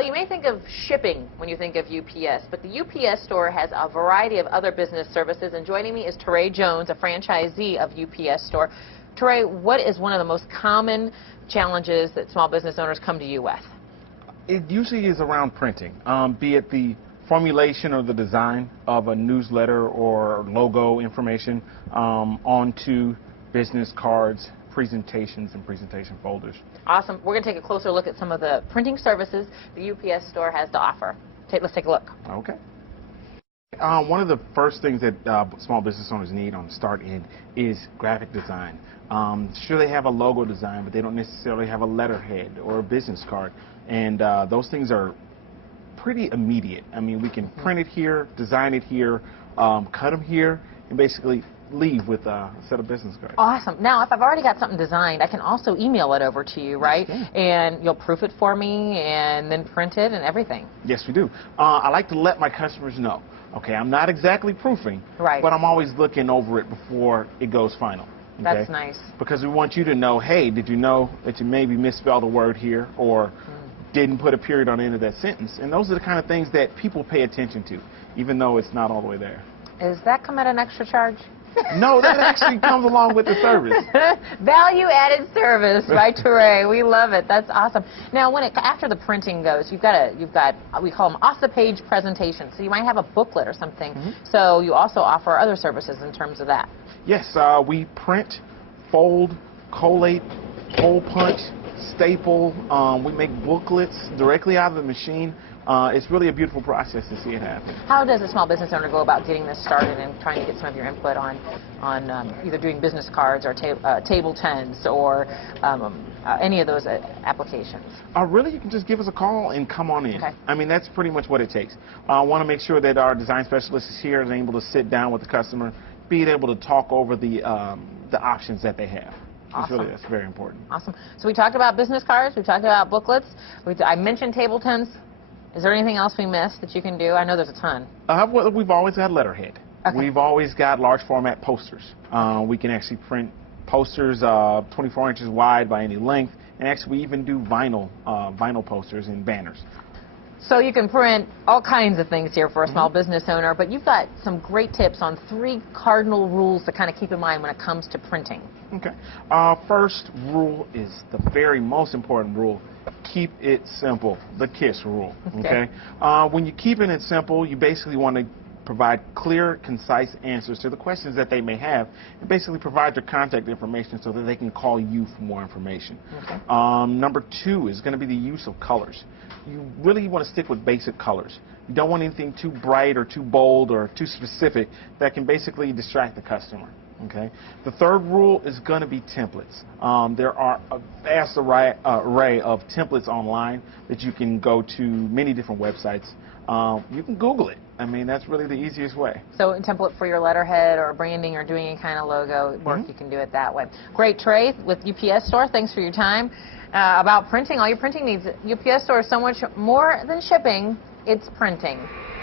Well, you may think of shipping when you think of UPS, but the UPS store has a variety of other business services, and joining me is Teray Jones, a franchisee of UPS store. Teray, what is one of the most common challenges that small business owners come to you with? It usually is around printing, be it the formulation or the design of a newsletter or logo information onto business cards, presentations, and presentation folders. Awesome. We're going to take a closer look at some of the printing services the UPS store has to offer. Let's take a look. Okay. One of the first things that small business owners need on the start end is graphic design. Sure, they have a logo design, but they don't necessarily have a letterhead or a business card. And those things are pretty immediate. I mean, we can print it here, design it here, cut them here, and basically leave with a set of business cards. Awesome. Now, if I've already got something designed, I can also email it over to you, right? Yes, and you'll proof it for me and then print it and everything. Yes, we do. I like to let my customers know, okay, I'm not exactly proofing, right, but I'm always looking over it before it goes final. Okay? That's nice. Because we want you to know, hey, did you know that you maybe misspelled a word here or didn't put a period on the end of that sentence? And those are the kind of things that people pay attention to, even though it's not all the way there. Does that come at an extra charge? No, that actually comes along with the service. Value-added service, right, Teray? We love it. That's awesome. Now, after the printing goes, you've got we call them off-the-page presentations. So you might have a booklet or something. So you also offer other services in terms of that. Yes, we print, fold, collate, hole punch, staple. We make booklets directly out of the machine. It's really a beautiful process to see it happen. How does a small business owner go about getting this started and trying to get some of your input on either doing business cards or table tents or any of those applications? Really, you can just give us a call and come on in. Okay. I mean, that's pretty much what it takes. I want to make sure that our design specialist is here and able to sit down with the customer, be able to talk over the options that they have. Awesome. That's very important. Awesome. So we talked about business cards, we talked about booklets, I mentioned table tents. Is there anything else we missed that you can do? I know there's a ton. Well, we've always got letterhead. Okay. We've always got large format posters. We can actually print posters 24 inches wide by any length, and actually we even do vinyl posters and banners. So you can print all kinds of things here for a small business owner, but you've got some great tips on 3 cardinal rules to kind of keep in mind when it comes to printing. Okay. First rule is the very most important rule. Keep it simple. The KISS rule. Okay. When you're keeping it simple, you basically want to provide clear, concise answers to the questions that they may have, and basically provide your contact information so that they can call you for more information. Okay. Number 2 is going to be the use of colors. You really want to stick with basic colors. You don't want anything too bright or too bold or too specific that can basically distract the customer. Okay. The third rule is going to be templates. There are a vast array of templates online that you can go to many different websites. You can Google it. I mean, that's really the easiest way. So a template for your letterhead or branding or doing any kind of logo work, you can do it that way. Great. Teray with UPS Store, thanks for your time. About printing, all your printing needs. UPS Store is so much more than shipping, it's printing.